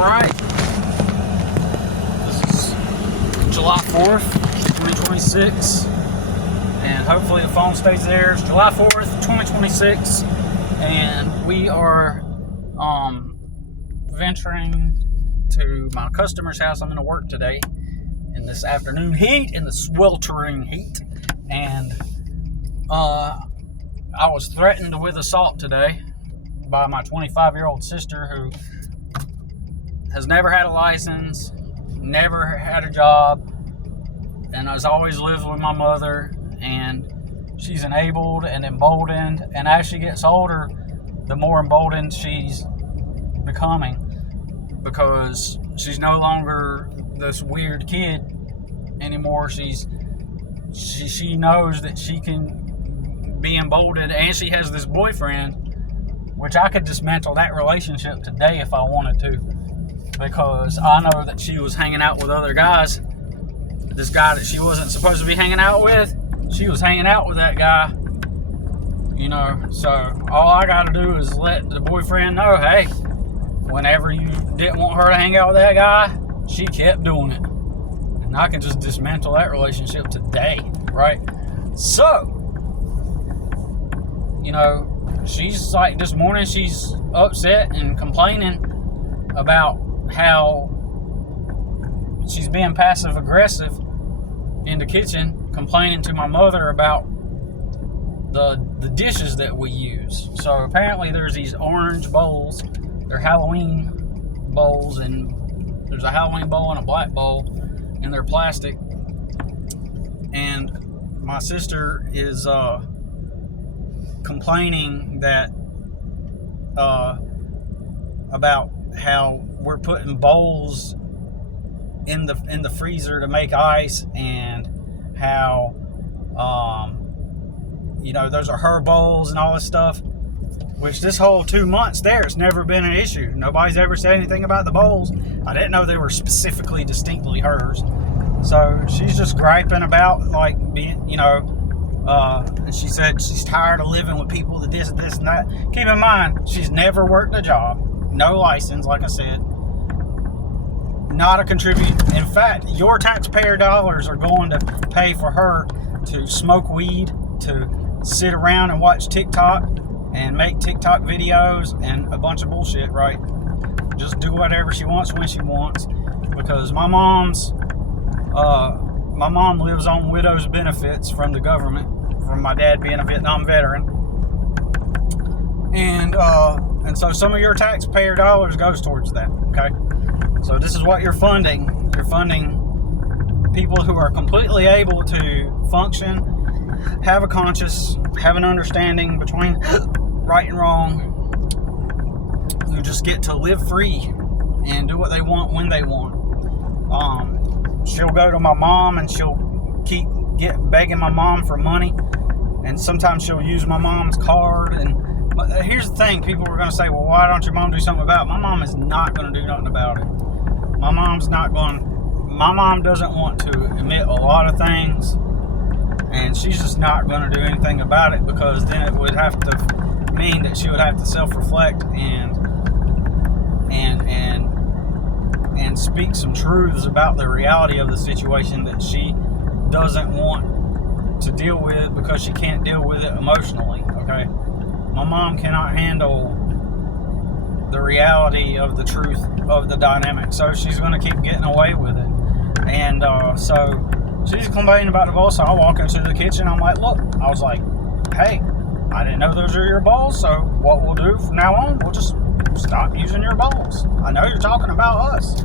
Alright, this is July 4th, 2026, and hopefully the phone stays there. It's July 4th, 2026, and we are venturing to my customer's house. I'm going to work today in this afternoon heat, in the sweltering heat, and I was threatened with assault today by my 25-year-old sister, who has never had a license, never had a job, and has always lived with my mother, and she's enabled and emboldened, and as she gets older, the more emboldened she's becoming, because she's no longer this weird kid anymore. She knows that she can be emboldened, and she has this boyfriend, which I could dismantle that relationship today if I wanted to, because I know that she was hanging out with other guys. This guy that she wasn't supposed to be hanging out with, she was hanging out with that guy, you know. So all I got to do is let the boyfriend know, hey, whenever you didn't want her to hang out with that guy, she kept doing it, and I can just dismantle that relationship today, right? So, you know, she's like, this morning she's upset and complaining about how she's being passive aggressive in the kitchen, complaining to my mother about the dishes that we use. So apparently there's these orange bowls. They're Halloween bowls, and there's a Halloween bowl and a black bowl, and they're plastic. And my sister is complaining that about how we're putting bowls in the freezer to make ice, and how you know, those are her bowls and all this stuff, which this whole 2 months there, it's never been an issue. Nobody's ever said anything about the bowls. I didn't know they were specifically, distinctly hers. So she's just griping about, like, being, you know, and she said she's tired of living with people that this and that. Keep in mind, she's never worked a job, no license, like I said, not a contributor. In fact, your taxpayer dollars are going to pay for her to smoke weed, to sit around and watch TikTok and make TikTok videos and a bunch of bullshit, right? Just do whatever she wants when she wants, because my mom lives on widow's benefits from the government, from my dad being a Vietnam veteran. And so some of your taxpayer dollars goes towards that, okay? So this is what you're funding. You're funding people who are completely able to function, have a conscience, have an understanding between right and wrong, who just get to live free and do what they want when they want. She'll go to my mom and she'll keep begging my mom for money, and sometimes she'll use my mom's card. And here's the thing, people are going to say, well, why don't your mom do something about it? My mom is not going to do nothing about it. My mom doesn't want to admit a lot of things, and she's just not going to do anything about it, because then it would have to mean that she would have to self-reflect and speak some truths about the reality of the situation that she doesn't want to deal with, because she can't deal with it emotionally, okay? My mom cannot handle the reality of the truth of the dynamic, so she's going to keep getting away with it. And so she's complaining about the bowls. So I walk into the kitchen. I'm like, look, I was like, hey, I didn't know those are your bowls, so what we'll do from now on, we'll just stop using your bowls. I know you're talking about us.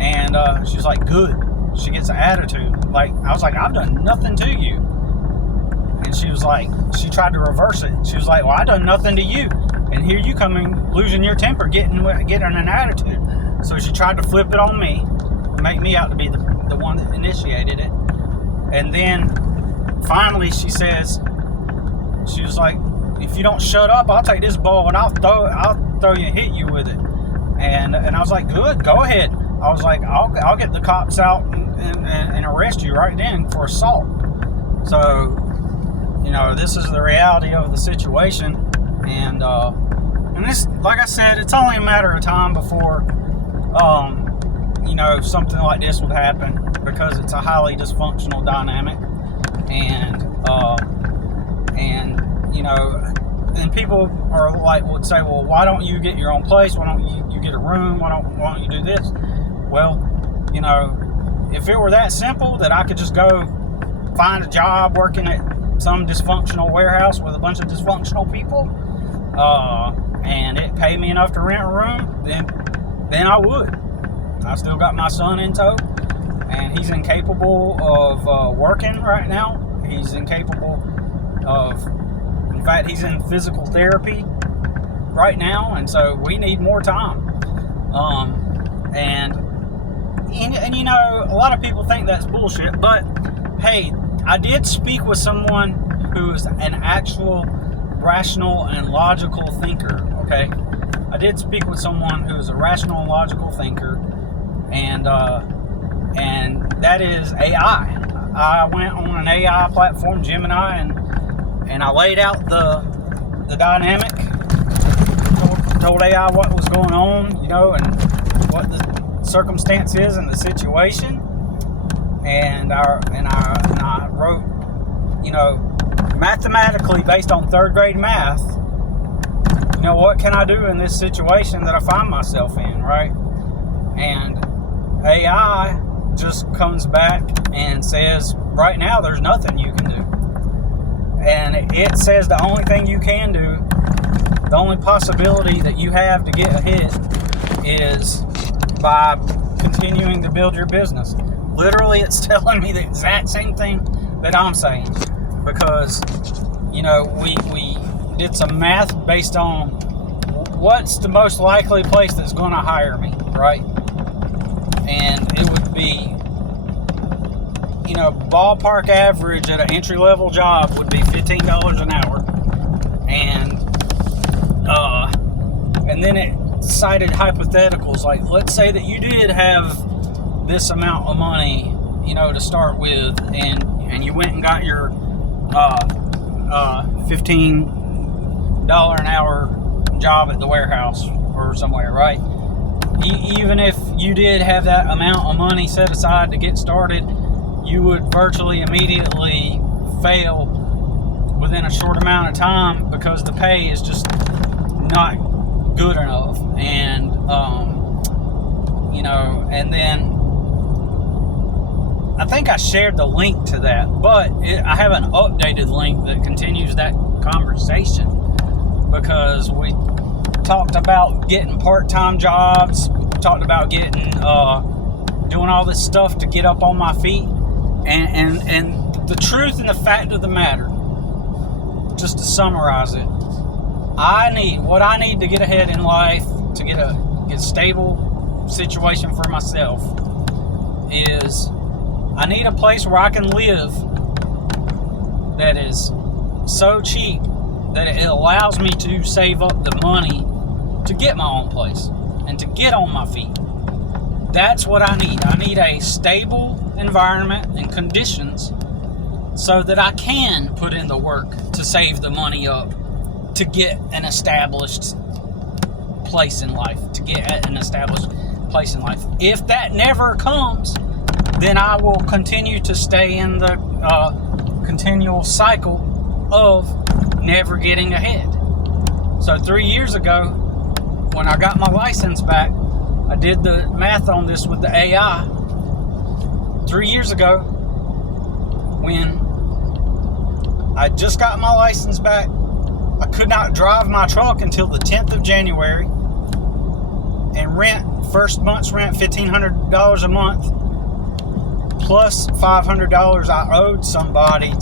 And she's like, good. She gets an attitude. Like, I was like, I've done nothing to you. And she was like, she tried to reverse it. She was like, well, I done nothing to you, and here you coming, losing your temper, getting an attitude. So she tried to flip it on me, make me out to be the one that initiated it. And then finally she says, she was like, if you don't shut up, I'll take this ball and I'll throw you and hit you with it. And I was like, good, go ahead. I was like, I'll get the cops out and arrest you right then for assault. So, you know, this is the reality of the situation. And And this, like I said, it's only a matter of time before, something like this would happen, because it's a highly dysfunctional dynamic. And people are like, would say, well, why don't you get your own place? Why don't you get a room? Why don't you do this? Well, if it were that simple that I could just go find a job working at some dysfunctional warehouse with a bunch of dysfunctional people, and it paid me enough to rent a room, then I would. I still got my son in tow, and he's incapable of working right now. He's incapable of, in fact, he's in physical therapy right now, and so we need more time. And a lot of people think that's bullshit, but hey, I did speak with someone who is an actual rational and logical thinker, okay? I did speak with someone who is a rational and logical thinker, and that is AI. I went on an AI platform, Gemini, and I laid out the dynamic, told AI what was going on, and what the circumstance is and the situation, and I wrote, mathematically based on third grade math, what can I do in this situation that I find myself in, right? And AI just comes back and says, right now there's nothing you can do. And it says the only thing you can do, the only possibility that you have to get ahead is by continuing to build your business. Literally, it's telling me the exact same thing that I'm saying, because we did some math based on what's the most likely place that's going to hire me, right? And it would be, ballpark average at an entry-level job would be $15 an hour, and then it cited hypotheticals, like, let's say that you did have this amount of money, to start with, and you went and got your $15 an hour job at the warehouse or somewhere, right? Even if you did have that amount of money set aside to get started, you would virtually immediately fail within a short amount of time, because the pay is just not good enough. And and then I think I shared the link to that, but I have an updated link that continues that conversation, because we talked about getting part-time jobs, talked about getting doing all this stuff to get up on my feet, and the truth and the fact of the matter, just to summarize it, what I need to get ahead in life, to get a stable situation for myself, is I need a place where I can live that is so cheap that it allows me to save up the money to get my own place and to get on my feet. That's what I need. I need a stable environment and conditions so that I can put in the work to save the money up to get an established place in life, If that never comes, then I will continue to stay in the continual cycle of never getting ahead. So 3 years ago, when I got my license back, I did the math on this with the AI. 3 years ago, when I just got my license back, I could not drive my truck until the 10th of January, and first month's rent, $1,500 a month, plus $500 I owed somebody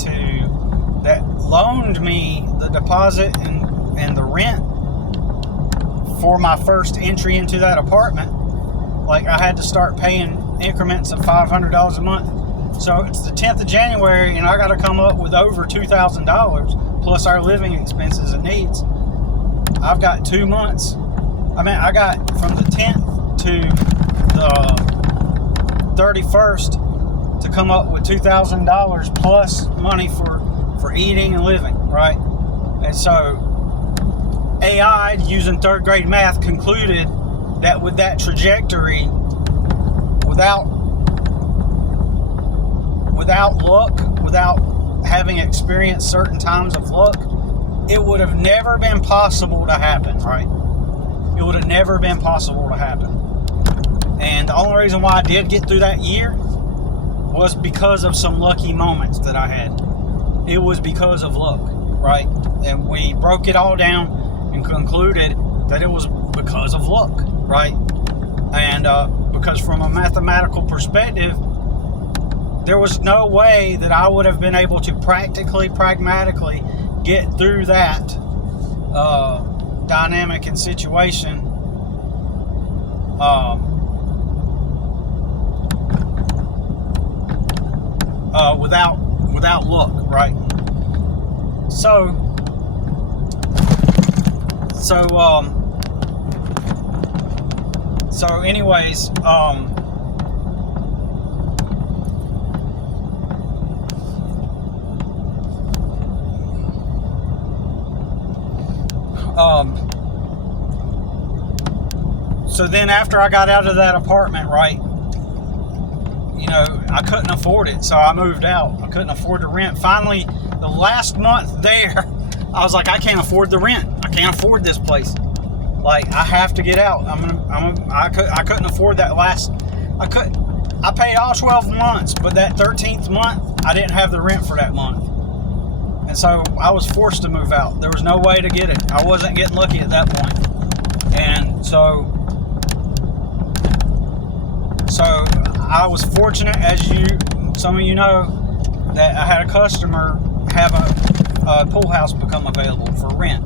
that loaned me the deposit and the rent for my first entry into that apartment. Like, I had to start paying increments of $500 a month. So it's the 10th of January, and I got to come up with over $2,000 plus our living expenses and needs. I've got 2 months. I got from the 10th to the 31st to come up with $2,000 plus money for eating and living, right? And so AI, using third grade math, concluded that with that trajectory, without luck, without having experienced certain times of luck, it would have never been possible to happen, right? It would have never been possible to happen. And the only reason why I did get through that year was because of some lucky moments that I had. It was because of luck, right? And we broke it all down and concluded that it was because of luck, right? And because from a mathematical perspective, there was no way that I would have been able to pragmatically get through that dynamic and situation without luck, right? So anyways, so then after I got out of that apartment, right, I couldn't afford it, so I moved out. I couldn't afford the rent. Finally, the last month there, I was like, I can't afford the rent. I can't afford this place. Like, I have to get out. I couldn't afford that last. I paid all 12 months, but that 13th month, I didn't have the rent for that month. And so I was forced to move out. There was no way to get it. I wasn't getting lucky at that point. And so I was fortunate, as some of you know, that I had a customer have a pool house become available for rent.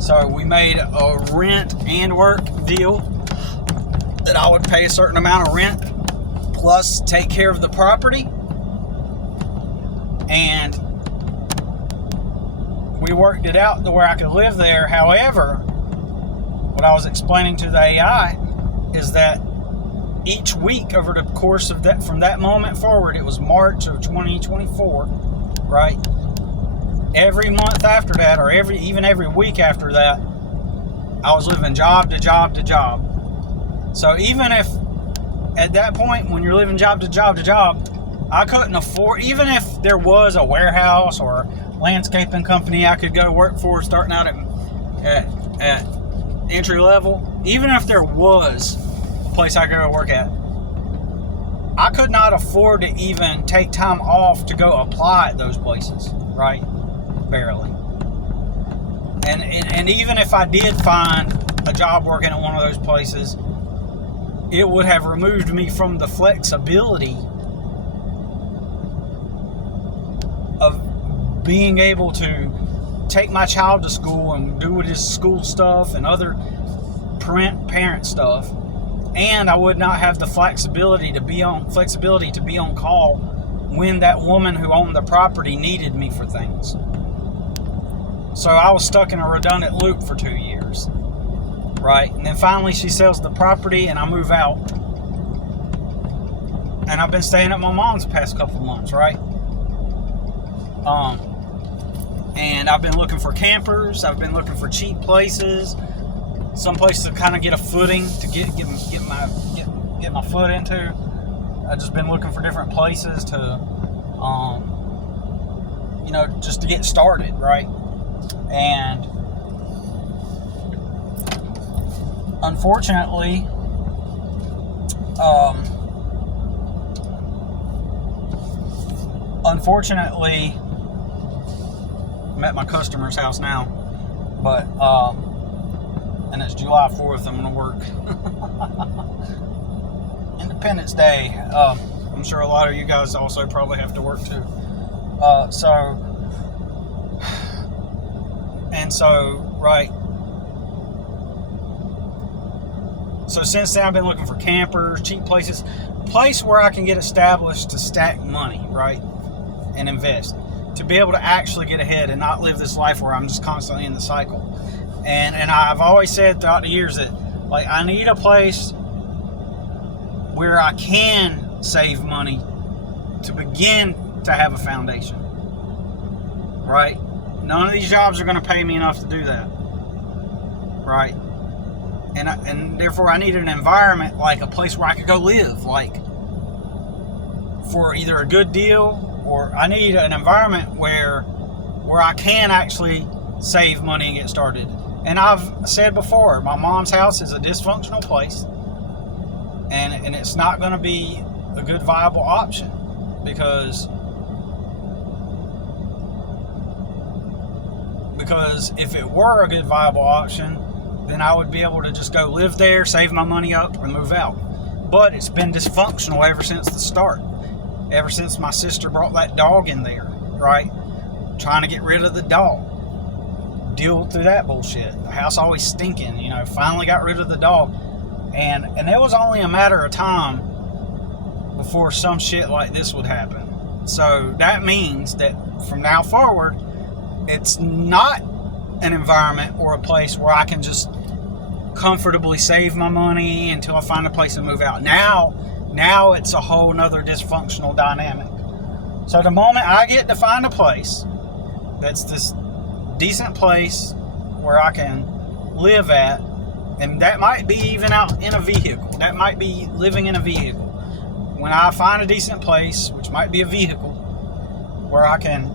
So we made a rent and work deal that I would pay a certain amount of rent plus take care of the property. And we worked it out to where I could live there. However, what I was explaining to the AI is that each week over the course of that, from that moment forward, it was March of 2024, right? Every month after that, or even every week after that, I was living job to job to job. So even if at that point, when you're living job to job to job, I couldn't afford, even if there was a warehouse or landscaping company I could go work for starting out at entry level, even if there was a place I could go work at, I could not afford to even take time off to go apply at those places, right? Barely. And even if I did find a job working at one of those places, it would have removed me from the flexibility of being able to take my child to school and do his school stuff and other parent stuff, and I would not have the flexibility to be on call when that woman who owned the property needed me for things. So I was stuck in a redundant loop for 2 years, right? And then finally she sells the property and I move out, and I've been staying at my mom's the past couple of months, right? And I've been looking for campers. I've been looking for cheap places, some places to kind of get a footing, to get my foot into. I've just been looking for different places to, just to get started, right? And unfortunately, I'm at my customer's house now, but and it's July 4th. I'm gonna work Independence Day. I'm sure a lot of you guys also probably have to work too. Right. So since then, I've been looking for campers, cheap places, a place where I can get established to stack money, right, and invest, to be able to actually get ahead and not live this life where I'm just constantly in the cycle. And I've always said throughout the years that, like, I need a place where I can save money to begin to have a foundation, right? None of these jobs are going to pay me enough to do that. right? And therefore I need an environment, like a place where I could go live, like for either a good deal, or I need an environment where I can actually save money and get started. And I've said before, my mom's house is a dysfunctional place, and it's not going to be a good viable option, because if it were a good viable option, then I would be able to just go live there, save my money up, and move out. But it's been dysfunctional ever since the start. Ever since my sister brought that dog in there, right? Trying to get rid of the dog. Deal through that bullshit. The house always stinking, finally got rid of the dog. And it was only a matter of time before some shit like this would happen. So that means that from now forward, it's not an environment or a place where I can just comfortably save my money until I find a place to move out. Now it's a whole nother dysfunctional dynamic. So the moment I get to find a place that's this decent place where I can live at, and that might be even out in a vehicle, that might be living in a vehicle. When I find a decent place, which might be a vehicle, where I can,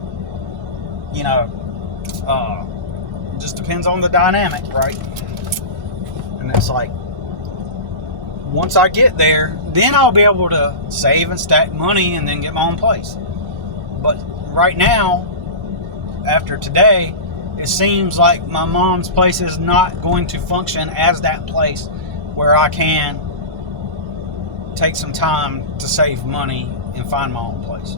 just depends on the dynamic, right? And it's like, once I get there, then I'll be able to save and stack money and then get my own place. But right now, after today, it seems like my mom's place is not going to function as that place where I can take some time to save money and find my own place.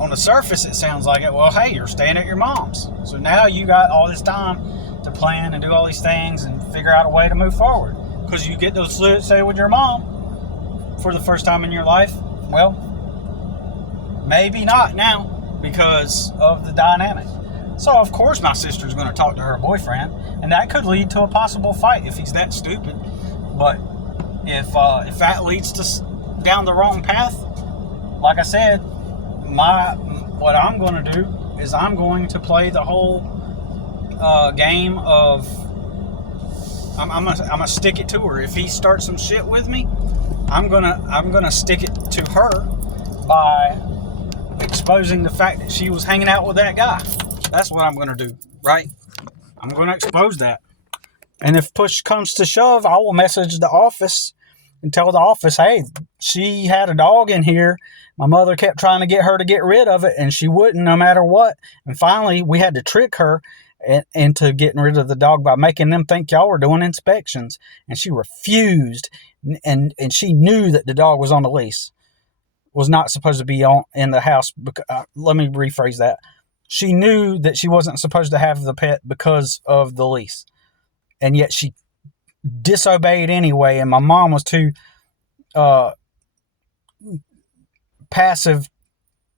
On the surface, it sounds like it. Well, hey, you're staying at your mom's, so now you got all this time to plan and do all these things and figure out a way to move forward, because you get to stay with your mom for the first time in your life. Well, maybe not now because of the dynamic. So of course my sister's going to talk to her boyfriend, and that could lead to a possible fight if he's that stupid. But if that leads to down the wrong path, like I said, what I'm going to do is I'm going to play the whole game of I'm gonna stick it to her. If he starts some shit with me, I'm gonna stick it to her by exposing the fact that she was hanging out with that guy. That's what I'm gonna do, right? I'm gonna expose that. And if push comes to shove, I will message the office and tell the office, hey, she had a dog in here. My mother kept trying to get her to get rid of it, and she wouldn't no matter what. And finally, we had to trick her into getting rid of the dog by making them think y'all were doing inspections. And she refused, and she knew that the dog was on the lease, was not supposed to be in the house. Let me rephrase that. She knew that she wasn't supposed to have the pet because of the lease, and yet she disobeyed anyway. And my mom was too passive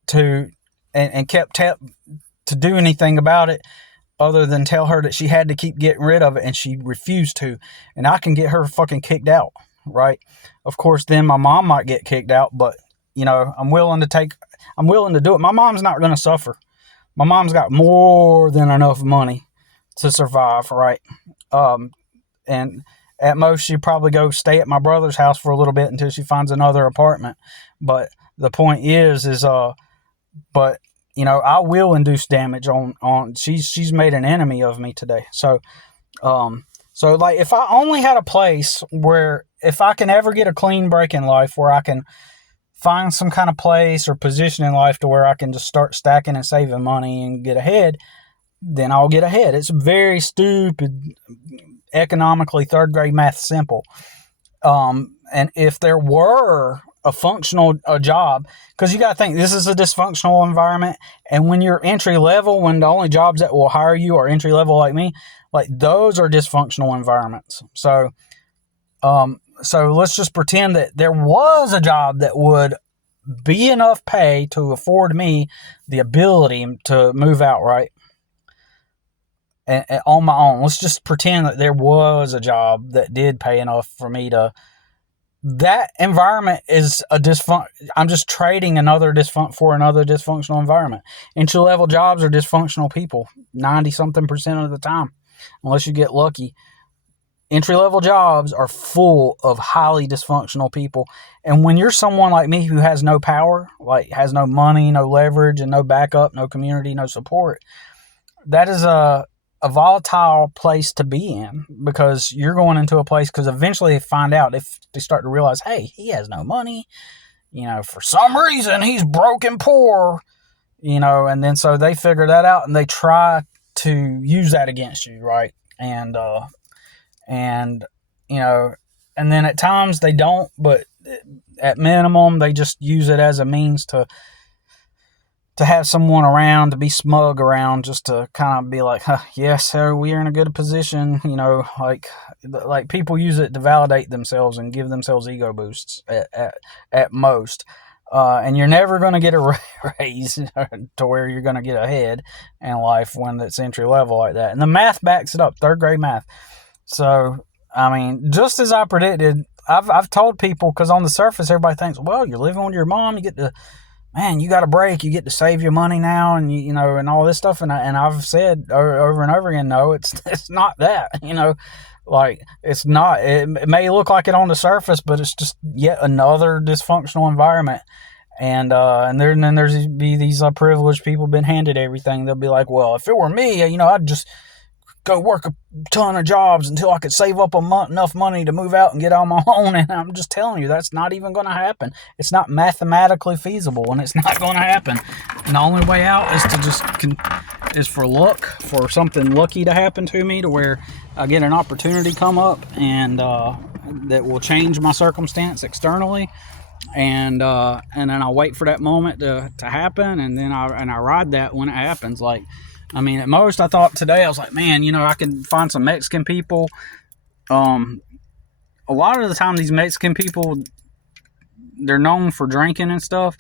to and kept to do anything about it other than tell her that she had to keep getting rid of it, and she refused to. And I can get her fucking kicked out, right? Of course, then my mom might get kicked out, but I'm willing to do it. My mom's not going to suffer. My mom's got more than enough money to survive, right? And at most, she'd probably go stay at my brother's house for a little bit until she finds another apartment. But the point is but I will induce damage on. She's made an enemy of me today. So like, if I only had a place where, if I can ever get a clean break in life where I can find some kind of place or position in life to where I can just start stacking and saving money and get ahead, then I'll get ahead. It's very stupid, economically, third grade math simple. And if there were a functional job, because you got to think, this is a dysfunctional environment, and when you're entry level, when the only jobs that will hire you are entry level like me, like, those are dysfunctional environments. So let's just pretend that there was a job that would be enough pay to afford me the ability to move out, right? And on my own. Let's just pretend that there was a job that did pay enough for me to. That environment is I'm just trading another dysfunctional environment. Entry level jobs are dysfunctional people 90-something% of the time. unless you get lucky. Entry-level jobs are full of highly dysfunctional people. And when you're someone like me who has no power, like has no money, no leverage, and no backup, no community, no support, that is a volatile place to be in, because you're going into a place, because eventually they find out, if they start to realize, hey, he has no money, for some reason he's broke and poor, and then so they figure that out and they try to use that against you, right? And and then at times they don't, but at minimum they just use it as a means to have someone around, to be smug around, just to kind of be like, yes, sir, we are in a good position, like people use it to validate themselves and give themselves ego boosts at most. And you're never going to get a raise to where you're going to get ahead in life when it's entry level like that. And the math backs it up, third grade math. So, just as I predicted, I've told people, because on the surface, everybody thinks, well, you're living with your mom, you got a break, you get to save your money now, and and all this stuff. And I've said over and over again, no, it's not that, it's not. It may look like it on the surface, but it's just yet another dysfunctional environment. And then there's be these privileged people been handed everything. They'll be like, well, if it were me, I'd just go work a ton of jobs until I could save up enough money to move out and get on my own. And I'm just telling you, that's not even going to happen. It's not mathematically feasible, and it's not going to happen. And the only way out is to is for luck, for something lucky to happen to me, to where I get an opportunity come up, and that will change my circumstance externally. And then I'll wait for that moment to happen, and then I ride that when it happens. At most, I thought today, I was like, man, I could find some Mexican people. A lot of the time, these Mexican people, they're known for drinking and stuff.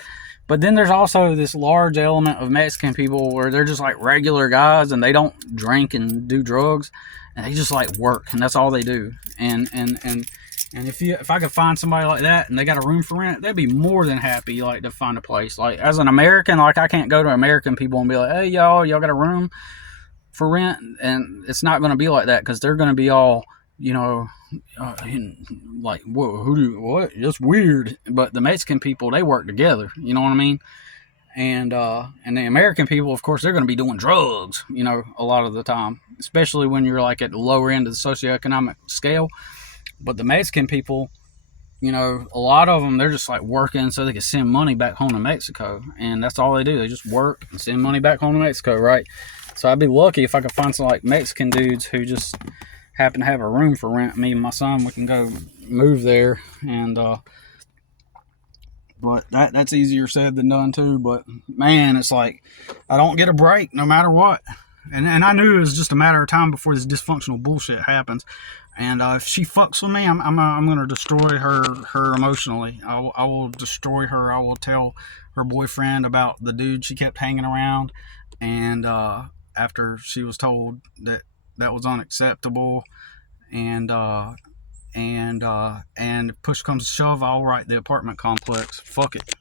But then there's also this large element of Mexican people where they're just like regular guys, and they don't drink and do drugs, and they just like work, and that's all they do. And if I could find somebody like that and they got a room for rent, they'd be more than happy to find a place. As an American, I can't go to American people and be like, hey, y'all got a room for rent? And it's not going to be like that, because they're going to be all, like, whoa, what? That's weird. But the Mexican people, they work together. You know what I mean? And the American people, of course, they're going to be doing drugs, a lot of the time, especially when you're at the lower end of the socioeconomic scale. But the Mexican people, a lot of them, they're just working so they can send money back home to Mexico. And that's all they do. They just work and send money back home to Mexico, right? So I'd be lucky if I could find some Mexican dudes who just happen to have a room for rent. Me and my son, we can go move there. And but that's easier said than done too. But man, it's I don't get a break no matter what. And I knew it was just a matter of time before this dysfunctional bullshit happens. And if she fucks with me, I'm going to destroy her emotionally. I will destroy her. I will tell her boyfriend about the dude she kept hanging around. And after she was told that was unacceptable, and if push comes to shove, I'll write the apartment complex. Fuck it.